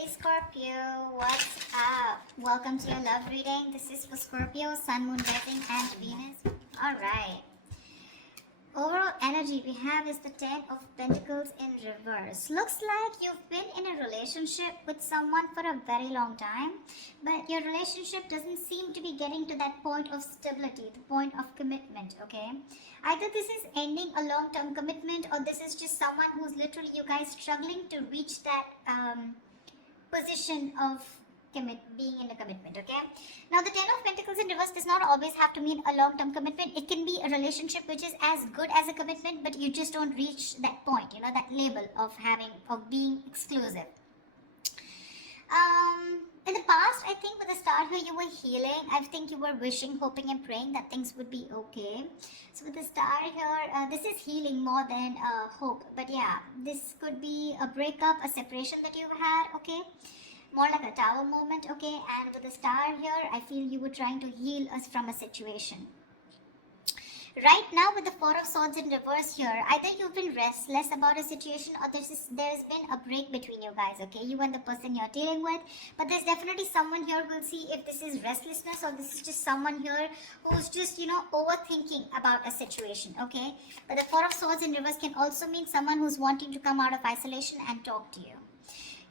Hey Scorpio, what's up? Welcome to your love reading. This is for Scorpio, Sun, Moon, Rising, and Venus. Alright. Overall energy we have is the Ten of Pentacles in reverse. Looks like you've been in a relationship with someone for a very long time, but your relationship doesn't seem to be getting to that point of stability, the point of commitment, okay? Either this is ending a long-term commitment, or this is just someone who's literally, you guys, struggling to reach that position of being in a commitment, okay? Now, the Ten of Pentacles in reverse does not always have to mean a long-term commitment. It can be a relationship which is as good as a commitment, but you just don't reach that point, you know, that label of being exclusive. In the past, I think with the star here, you were healing. I think you were wishing, hoping, and praying that things would be okay. So with the star here, this is healing more than hope. But yeah, this could be a breakup, a separation that you've had, okay? More like a tower moment, okay? And with the star here, I feel you were trying to heal us from a situation. Right now, with the Four of Swords in reverse here, either you've been restless about a situation, or there's been a break between you guys, okay? You and the person you're dealing with. But there's definitely someone here. We'll see if this is restlessness or this is just someone here who's just, you know, overthinking about a situation, okay? But the Four of Swords in reverse can also mean someone who's wanting to come out of isolation and talk to you.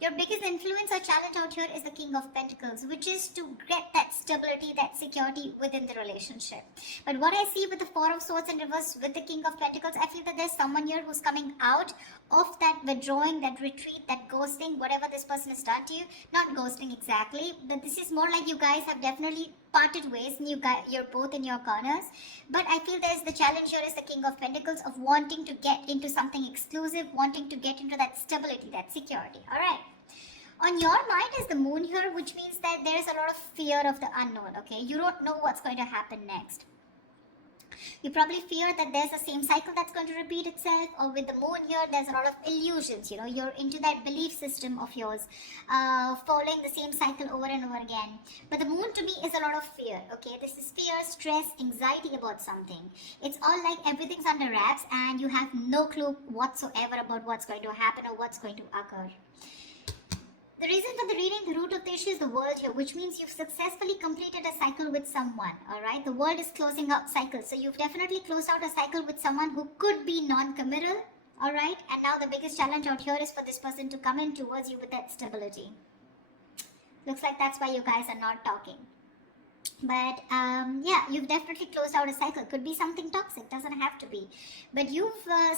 Your biggest influence or challenge out here is the King of Pentacles, which is to get that stability, that security within the relationship. But what I see with the Four of Swords in reverse with the King of Pentacles, I feel that there's someone here who's coming out of that withdrawing, that retreat, that ghosting, whatever this person has done to you. Not ghosting exactly, but this is more like you guys have definitely parted ways and you're both in your corners. But I feel there's the challenge here is the King of Pentacles of wanting to get into something exclusive, wanting to get into that stability, that security. Alright. On your mind is the Moon here, which means that there is a lot of fear of the unknown, okay? You don't know what's going to happen next. You probably fear that there's the same cycle that's going to repeat itself, or with the Moon here, there's a lot of illusions, you know, you're into that belief system of yours, following the same cycle over and over again. But the Moon to me is a lot of fear, okay? This is fear, stress, anxiety about something. It's all like everything's under wraps and you have no clue whatsoever about what's going to happen or what's going to occur. The reason for the reading, the root of the issue is the world here, which means you've successfully completed a cycle with someone, alright? The world is closing out cycles. So you've definitely closed out a cycle with someone who could be non-committal, alright? And now the biggest challenge out here is for this person to come in towards you with that stability. Looks like that's why you guys are not talking. But yeah, you've definitely closed out a cycle. Could be something toxic, doesn't have to be. But you've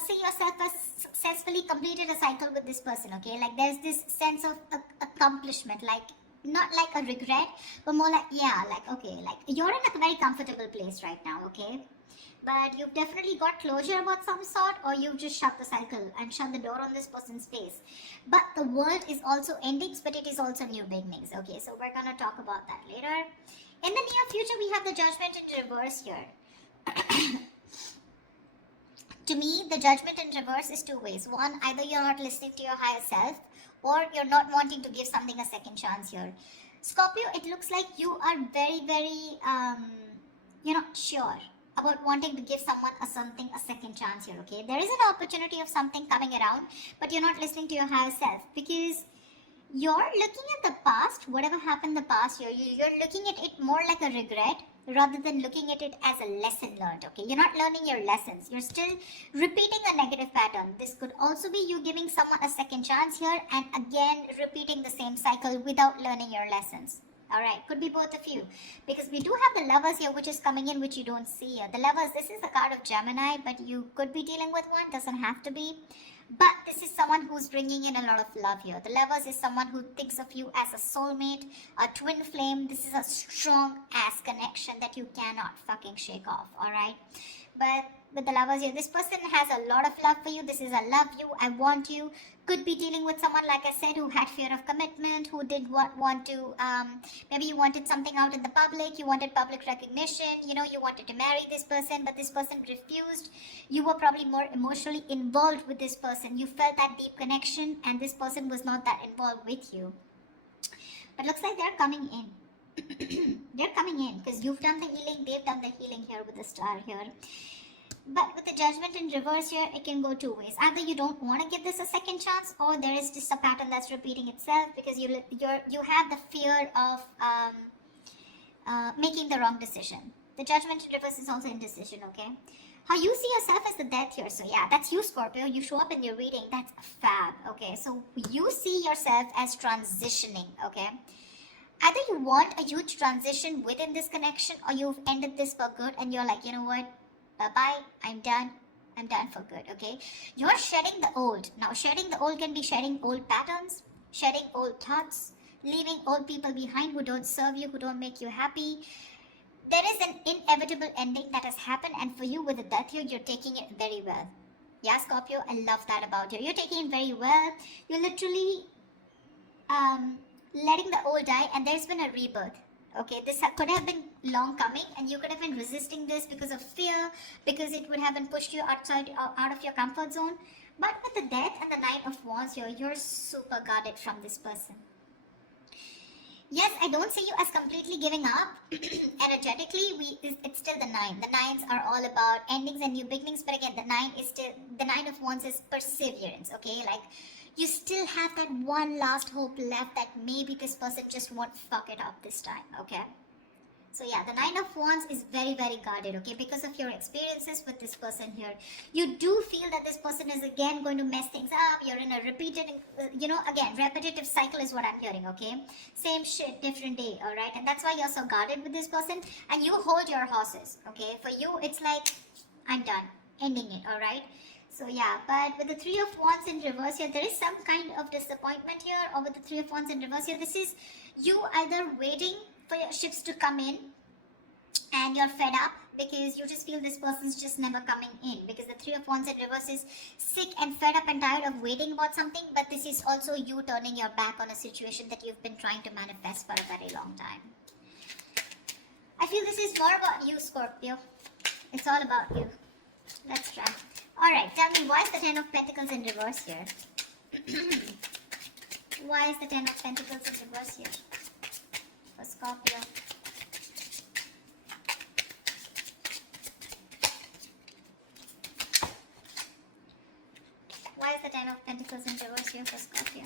seen yourself as successfully completed a cycle with this person, okay? Like there's this sense of accomplishment, like not like a regret, but more like, yeah, like, okay, like you're in a very comfortable place right now, okay? But you've definitely got closure about some sort, or you've just shut the cycle and shut the door on this person's face. But the world is also endings, but it is also new beginnings, okay? So we're gonna talk about that later. In the near future, we have the Judgment in reverse here. To me, the Judgment in reverse is two ways. One, either you're not listening to your higher self, or you're not wanting to give something a second chance here. Scorpio, it looks like you are very, very, you're not sure about wanting to give someone a second chance here, okay? There is an opportunity of something coming around, but you're not listening to your higher self because you're looking at the past, whatever happened in the past year, you're looking at it more like a regret rather than looking at it as a lesson learned, okay? You're not learning your lessons. You're still repeating a negative pattern. This could also be you giving someone a second chance here and again repeating the same cycle without learning your lessons. Alright, could be both of you. Because we do have the Lovers here, which is coming in, which you don't see here. The Lovers, this is a card of Gemini, but you could be dealing with one, doesn't have to be. But this is someone who's bringing in a lot of love here. The Lovers is someone who thinks of you as a soulmate, a twin flame. This is a strong ass connection that you cannot fucking shake off, alright? But with the Lovers here, this person has a lot of love for you. This is a love you, I want you. Could be dealing with someone, like I said, who had fear of commitment, who did want to, maybe you wanted something out in the public, you wanted public recognition, you know, you wanted to marry this person, but this person refused. You were probably more emotionally involved with this person. You felt that deep connection, and this person was not that involved with you. But looks like they're coming in. They're coming in, because you've done the healing, they've done the healing here with the star here. But with the judgment in reverse here, it can go two ways. Either you don't want to give this a second chance, or there is just a pattern that's repeating itself because you have the fear of making the wrong decision. The judgment in reverse is also indecision, okay? How you see yourself as the death here. So yeah, that's you, Scorpio. You show up in your reading. That's fab, okay? So you see yourself as transitioning, okay? Either you want a huge transition within this connection, or you've ended this for good and you're like, you know what? Bye-bye, I'm done for good, okay? You're shedding the old. Now, shedding the old can be shedding old patterns, shedding old thoughts, leaving old people behind who don't serve you, who don't make you happy. There is an inevitable ending that has happened, and for you with the death here, you're taking it very well. Yeah, Scorpio, I love that about you. You're taking it very well. You're literally letting the old die, and there's been a rebirth. Okay, this could have been long coming, and you could have been resisting this because of fear, because it would have been pushed you out of your comfort zone. But with the death and the Nine of Wands here, you're super guarded from this person. Yes, I don't see you as completely giving up. Energetically, it's still the nine. The nines are all about endings and new beginnings, but again, the Nine of Wands is perseverance. Okay, like you still have that one last hope left that maybe this person just won't fuck it up this time, okay? So yeah, the Nine of Wands is very, very guarded, okay? Because of your experiences with this person here. You do feel that this person is again going to mess things up. You're in a repeated, again, repetitive cycle is what I'm hearing, okay? Same shit, different day, all right? And that's why you're so guarded with this person. And you hold your horses, okay? For you, it's like, I'm done, ending it, all right? So yeah, but with the Three of Wands in reverse here, there is some kind of disappointment here. Or with the Three of Wands in reverse here, this is you either waiting for your ships to come in and you're fed up because you just feel this person's just never coming in, because the Three of Wands in reverse is sick and fed up and tired of waiting about something. But this is also you turning your back on a situation that you've been trying to manifest for a very long time. I feel this is more about you, Scorpio. It's all about you. Let's try. Alright, tell me, why is the Ten of Pentacles in reverse here? Why is the Ten of Pentacles in reverse here for Scorpio? Why is the Ten of Pentacles in reverse here for Scorpio?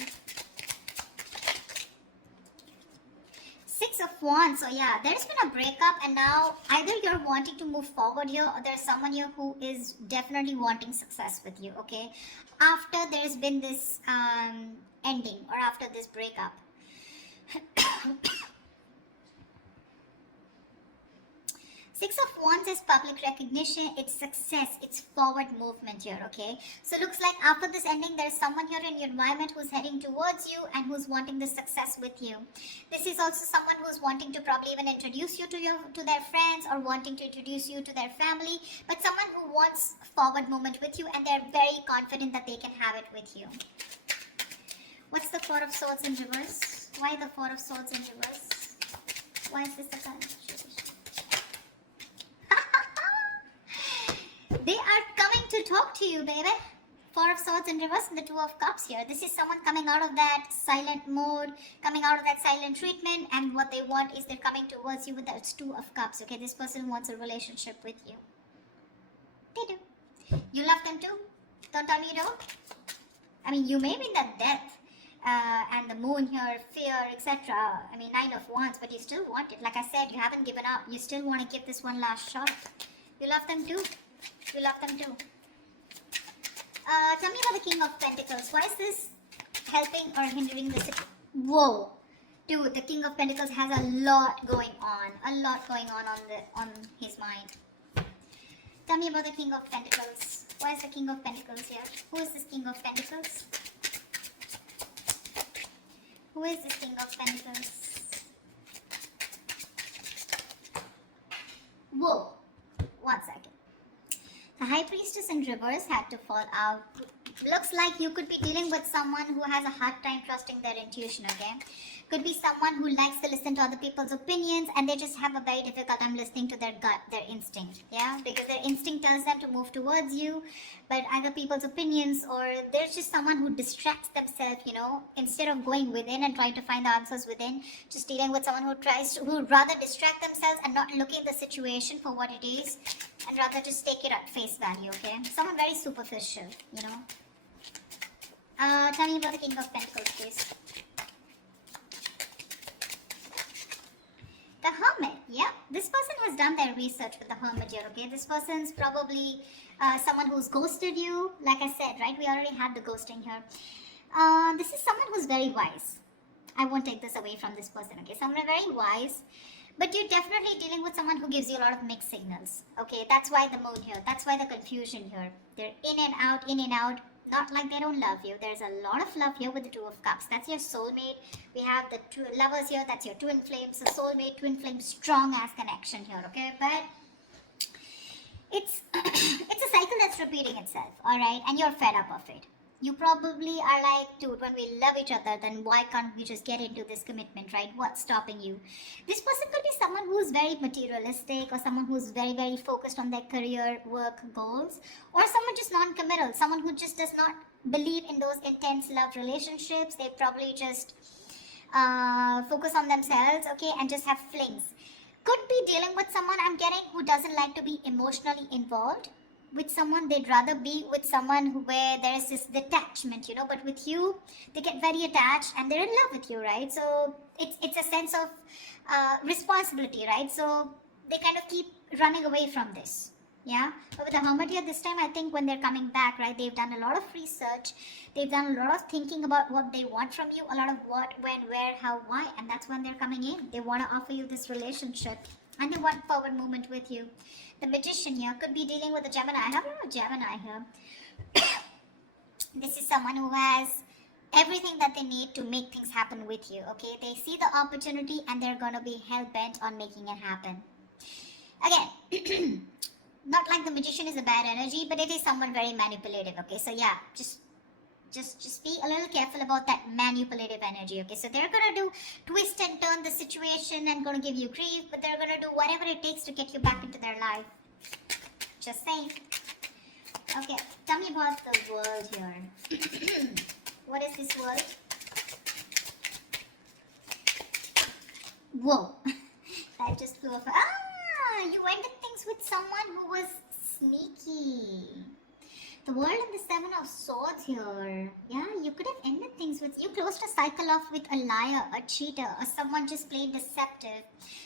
Six of Wands. So yeah, there's been a breakup, and now either you're wanting to move forward here, or there's someone here who is definitely wanting success with you, okay? After there's been this ending, or after this breakup. Six of Wands is public recognition, it's success, it's forward movement here, okay? So looks like after this ending, there's someone here in your environment who's heading towards you and who's wanting the success with you. This is also someone who's wanting to probably even introduce you to their friends, or wanting to introduce you to their family, but someone who wants forward movement with you, and they're very confident that they can have it with you. What's the Four of Swords in reverse? Why the Four of Swords in reverse? Why is this the card? They are coming to talk to you, baby. Four of Swords in reverse and the Two of Cups here. This is someone coming out of that silent mode, coming out of that silent treatment, and what they want is they're coming towards you with that Two of Cups, okay? This person wants a relationship with you. They do. You love them too? Don't tell me you don't. I mean, you may be in that death and the moon here, fear, etc. I mean, Nine of Wands, but you still want it. Like I said, you haven't given up. You still want to give this one last shot. You love them too. You love them too. Tell me about the King of Pentacles. Why is this helping or hindering this? Whoa. Dude, the King of Pentacles has a lot going on. A lot going on his mind. Tell me about the King of Pentacles. Why is the King of Pentacles here? Who is this King of Pentacles? Who is this King of Pentacles? Whoa. 1 second. The High Priestess in reverse had to fall out. Looks like you could be dealing with someone who has a hard time trusting their intuition, okay? Could be someone who likes to listen to other people's opinions, and they just have a very difficult time listening to their gut, their instinct, yeah? Because their instinct tells them to move towards you, but other people's opinions, or there's just someone who distracts themselves, you know, instead of going within and trying to find the answers within, just dealing with someone who rather distract themselves and not looking at the situation for what it is, and rather just take it at face value, okay? Someone very superficial, you know. Tell me about the King of Pentacles, please. The Hermit, yeah. This person has done their research with the Hermit here, okay? This person's probably someone who's ghosted you. Like I said, right? We already had the ghosting here. This is someone who's very wise. I won't take this away from this person, okay? Someone very wise. But you're definitely dealing with someone who gives you a lot of mixed signals, okay? That's why the moon here. That's why the confusion here. They're in and out, in and out. Not like they don't love you. There's a lot of love here with the Two of Cups. That's your soulmate. We have the two lovers here. That's your twin flame. So soulmate, twin flame, strong ass connection here, okay? But it's it's a cycle that's repeating itself, all right? And you're fed up of it. You probably are like, dude, when we love each other, then why can't we just get into this commitment, right? What's stopping you? This person could be someone who's very materialistic, or someone who's very, very focused on their career, work, goals, or someone just non-committal, someone who just does not believe in those intense love relationships. They probably just focus on themselves, okay, and just have flings. Could be dealing with someone, I'm getting, who doesn't like to be emotionally involved with someone. They'd rather be with someone where there is this detachment, you know, but with you, they get very attached and they're in love with you, right? So it's a sense of responsibility, right? So they kind of keep running away from this, yeah? But with the Hermit here, this time, I think when they're coming back, right, they've done a lot of research, they've done a lot of thinking about what they want from you, a lot of what, when, where, how, why, and that's when they're coming in. They want to offer you this relationship, and they want forward movement with you. The Magician here could be dealing with a Gemini. I have a Gemini here. This is someone who has everything that they need to make things happen with you, okay? They see the opportunity and they're going to be hell-bent on making it happen. Again, not like the Magician is a bad energy, but it is someone very manipulative, okay? So yeah, just be a little careful about that manipulative energy, okay? So they're gonna do twist and turn the situation and gonna give you grief, but they're gonna do whatever it takes to get you back into their life. Just saying. Okay, tell me about the world here. What is this world? Whoa, that just flew off. Ah, you ended things with someone who was sneaky. The World and the Seven of Swords here. Yeah, you could have ended things with... You closed a cycle off with a liar, a cheater, or someone just plain deceptive.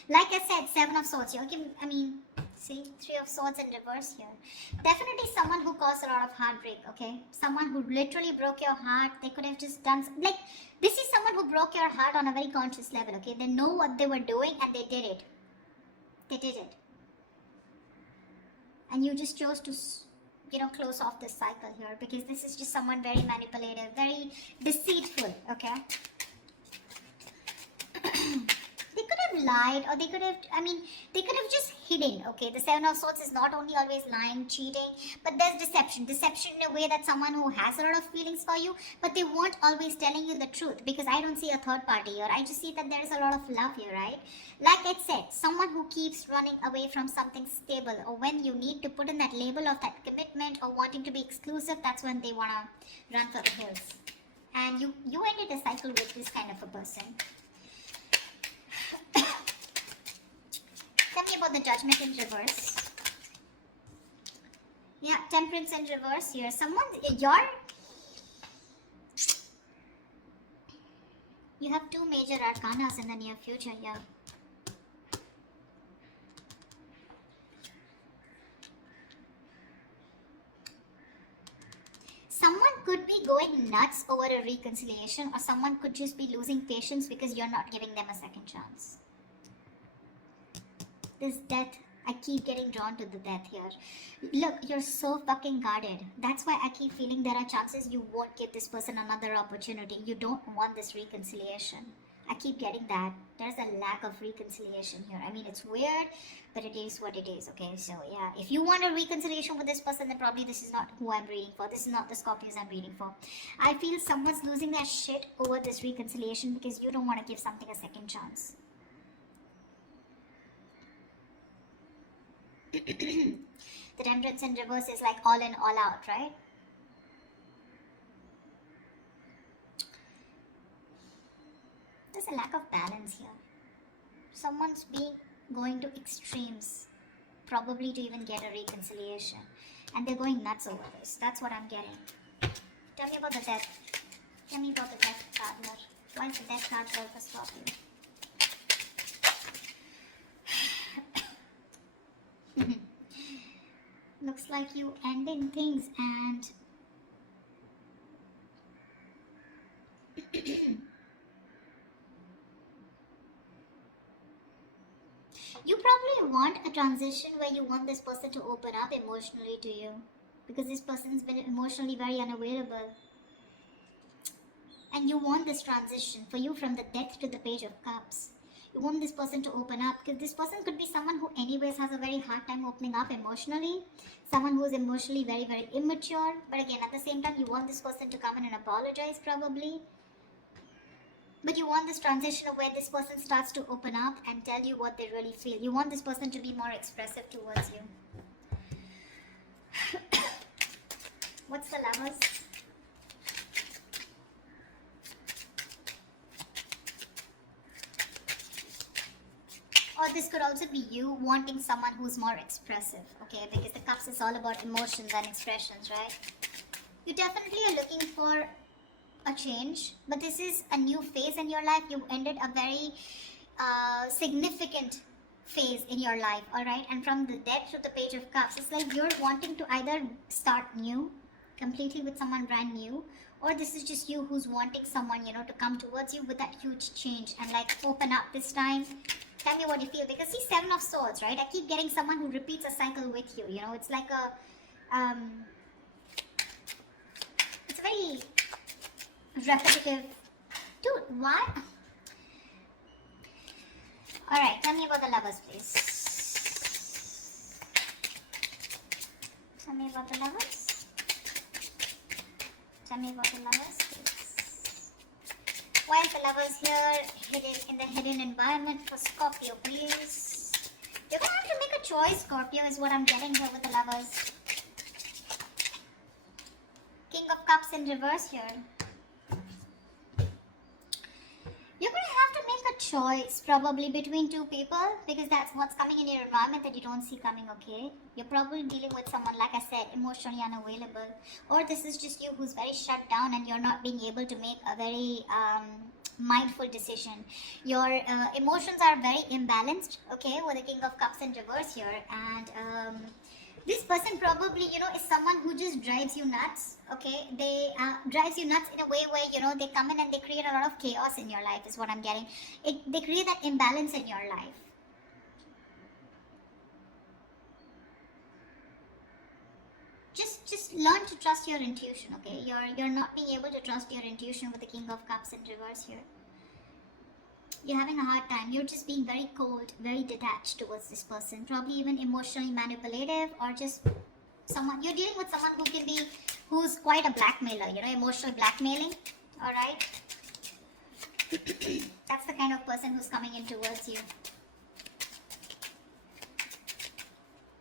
Like I said, Seven of Swords. See, Three of Swords in reverse here. Definitely someone who caused a lot of heartbreak, okay? Someone who literally broke your heart. They could have just done... Like, this is someone who broke your heart on a very conscious level, okay? They know what they were doing and they did it. They did it. And you just chose to... close off this cycle here, because this is just someone very manipulative, very deceitful, okay? They could have lied, or they could have just hidden, okay? The Seven of Swords is not only always lying, cheating, but there's deception. Deception in a way that someone who has a lot of feelings for you, but they weren't always telling you the truth, because I don't see a third party here. I just see that there is a lot of love here, right? Like I said, someone who keeps running away from something stable, or when you need to put in that label of that commitment or wanting to be exclusive, that's when they want to run for the hills. And you ended a cycle with this kind of a person. Tell me about the Judgment in reverse. Yeah, Temperance in reverse here. You have two major arcanas in the near future here. Someone could be going nuts over a reconciliation, or someone could just be losing patience because you're not giving them a second chance. This death, I keep getting drawn to the death here. Look, you're so fucking guarded. That's why I keep feeling there are chances you won't give this person another opportunity. You don't want this reconciliation. I keep getting that. There's a lack of reconciliation here. I mean, it's weird, but it is what it is, okay? So, yeah, if you want a reconciliation with this person, then probably this is not who I'm reading for. This is not the Scorpios I'm reading for. I feel someone's losing their shit over this reconciliation because you don't want to give something a second chance. The Temperance in reverse is like all in, all out, right? There's a lack of balance here. Someone's going to extremes, probably to even get a reconciliation. And they're going nuts over this. That's what I'm getting. Tell me about the death. Tell me about the death card here. Why is the death card there for Scorpio? Looks like you ending things and you probably want a transition where you want this person to open up emotionally to you, because this person's been emotionally very unavailable. And you want this transition for you from the Death to the Page of Cups. You want this person to open up, because this person could be someone who anyways has a very hard time opening up emotionally. Someone who is emotionally very, very immature. But again, at the same time, you want this person to come in and apologize probably. But you want this transition of where this person starts to open up and tell you what they really feel. You want this person to be more expressive towards you. What's the Lovers? Or this could also be you wanting someone who's more expressive, okay? Because the Cups is all about emotions and expressions, right? You definitely are looking for a change, but this is a new phase in your life. You ended a very significant phase in your life, all right? And from the Death to the Page of Cups, it's like you're wanting to either start new, completely with someone brand new, or this is just you who's wanting someone, you know, to come towards you with that huge change and like open up this time. Tell me what you feel, because see, Seven of Swords, right? I keep getting someone who repeats a cycle with you, you know, it's like a it's very repetitive. Dude, what? Alright, tell me about the Lovers, please. Tell me about the Lovers. Tell me about the Lovers, please. Why is the Lovers here hidden in the hidden environment for Scorpio, please? You're going to have to make a choice, Scorpio, is what I'm getting here with the Lovers. King of Cups in reverse here. You're going to have to make a choice probably between two people, because that's what's coming in your environment that you don't see coming, okay? You're probably dealing with someone, like I said, emotionally unavailable. Or this is just you who's very shut down and you're not being able to make a very mindful decision. Your emotions are very imbalanced, okay, with the King of Cups in reverse here. And this person probably, you know, is someone who just drives you nuts, okay? They drives you nuts in a way where, you know, they come in and they create a lot of chaos in your life is what I'm getting. They create that imbalance in your life. Just learn to trust your intuition, okay? You're not being able to trust your intuition with the King of Cups in reverse here. You're having a hard time. You're just being very cold, very detached towards this person. Probably even emotionally manipulative, or just someone, you're dealing with someone who's quite a blackmailer, you know, emotional blackmailing, alright? That's the kind of person who's coming in towards you.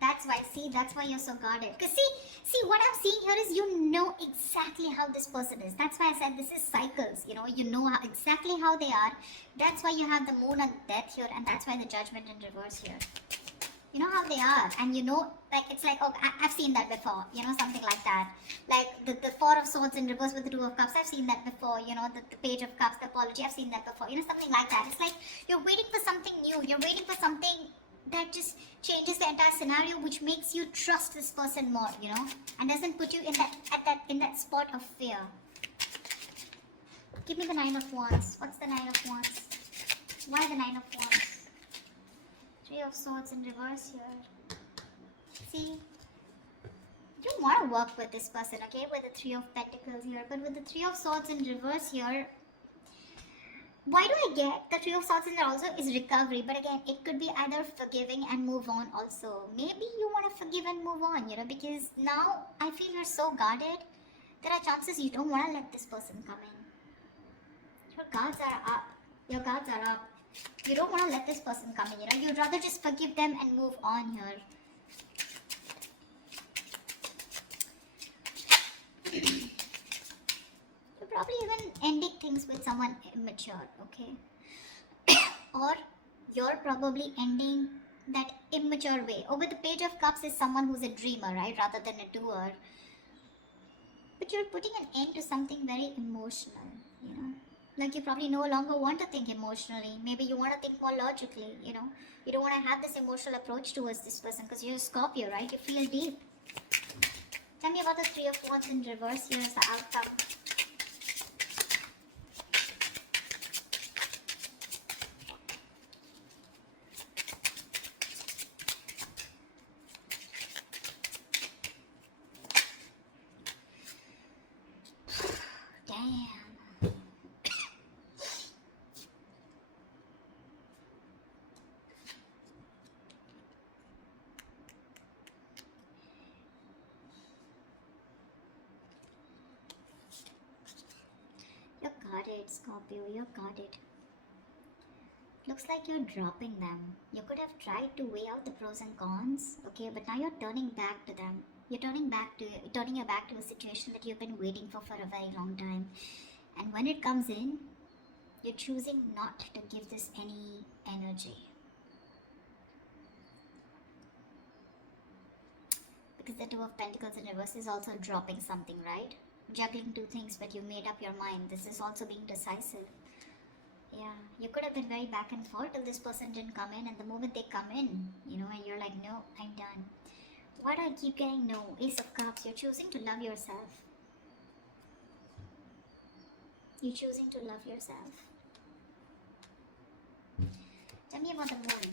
That's why you're so guarded. Because see, what I'm seeing here is you know exactly how this person is. That's why I said this is cycles, you know, exactly how they are. That's why you have the Moon and Death here, and that's why the Judgment in reverse here. You know how they are, and you know, like, it's like, oh, I've seen that before, you know, something like that. Like the Four of Swords in reverse with the Two of Cups, I've seen that before, you know, the Page of Cups, the apology, I've seen that before, you know, something like that. It's like you're waiting for something new, you're waiting for something that just changes the entire scenario, which makes you trust this person more, you know, and doesn't put you in that spot of fear. Give me the Nine of Wands. What's the Nine of Wands? Why the Nine of Wands? Three of Swords in reverse here. See, you want to work with this person, okay, with the Three of Pentacles here, but with the Three of Swords in reverse here, why do I get the Three of Swords in there also is recovery, but again, it could be either forgiving and move on also. Maybe you want to forgive and move on, you know, because now I feel you're so guarded. There are chances you don't want to let this person come in. Your guards are up. Your guards are up. You don't want to let this person come in, you know. You'd rather just forgive them and move on here. things with someone immature, okay? Or you're probably ending that immature way. Over the Page of Cups is someone who's a dreamer, right, rather than a doer. But you're putting an end to something very emotional, you know. Like you probably no longer want to think emotionally. Maybe you want to think more logically, you know. You don't want to have this emotional approach towards this person because you're a Scorpio, right? You feel deep. Tell me about the Three of Wands in reverse. Here's the outcome. Damn. You got it, Scorpio. You got it. Looks like you're dropping them. You could have tried to weigh out the pros and cons, okay, but now you're turning back to them. You're turning your back to a situation that you've been waiting for a very long time. And when it comes in, you're choosing not to give this any energy. Because the Two of Pentacles in reverse is also dropping something, right? Juggling two things, but you made up your mind. This is also being decisive. Yeah, you could have been very back and forth till this person didn't come in, and the moment they come in, you know, and you're like, no, I'm done. Why do I keep getting no? Ace of Cups. You're choosing to love yourself. You're choosing to love yourself. Tell me about the moon.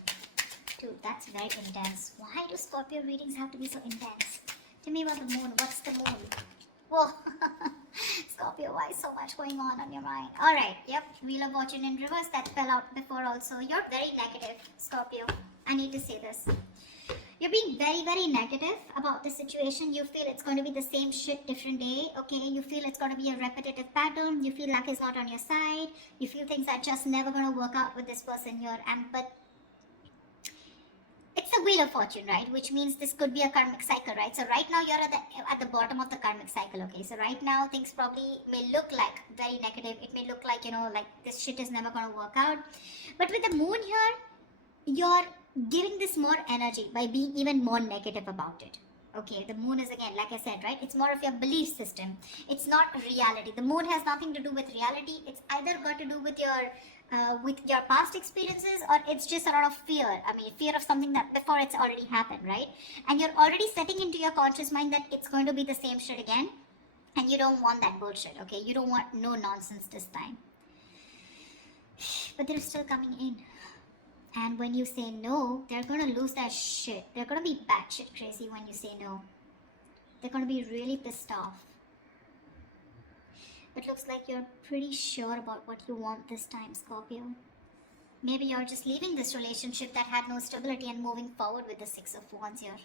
Dude, that's very intense. Why do Scorpio readings have to be so intense? Tell me about the moon. What's the moon? Whoa. Scorpio, why so much going on your mind? Alright, yep. Wheel of Fortune in reverse. That fell out before also. You're very negative, Scorpio. I need to say this. You're being very, very negative about the situation. You feel it's going to be the same shit different day, okay? You feel it's going to be a repetitive pattern. You feel luck is not on your side. You feel things are just never going to work out with this person here. But it's a Wheel of Fortune, right? Which means this could be a karmic cycle, right? So right now you're at the bottom of the karmic cycle, okay? So right now things probably may look like very negative. It may look like, you know, like this shit is never going to work out. But with the moon here, you're giving this more energy by being even more negative about it. Okay, the moon is, again, like I said, right? It's more of your belief system. It's not reality. The moon has nothing to do with reality. It's either got to do with your past experiences, or it's just a lot of fear. I mean, fear of something that before it's already happened, right? And you're already setting into your conscious mind that it's going to be the same shit again. And you don't want that bullshit, okay? You don't want no nonsense this time. But they're still coming in. And when you say no, they're going to lose that shit. They're going to be batshit crazy when you say no. They're going to be really pissed off. But looks like you're pretty sure about what you want this time, Scorpio. Maybe you're just leaving this relationship that had no stability and moving forward with the Six of Wands here.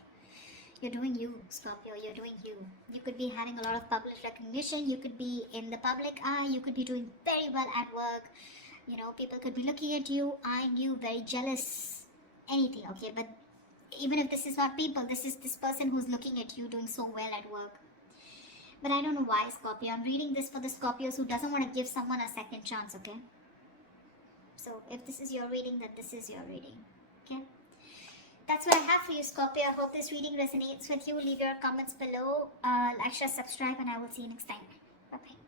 You're doing you, Scorpio. You're doing you. You could be having a lot of public recognition. You could be in the public eye. You could be doing very well at work. You know, people could be looking at you, eyeing you, very jealous, anything, okay? But even if this is not people, this is this person who's looking at you doing so well at work. But I don't know why, Scorpio. I'm reading this for the Scorpios who doesn't want to give someone a second chance, okay? So if this is your reading, then this is your reading, okay? That's what I have for you, Scorpio. I hope this reading resonates with you. Leave your comments below, like, share, subscribe, and I will see you next time. Bye-bye.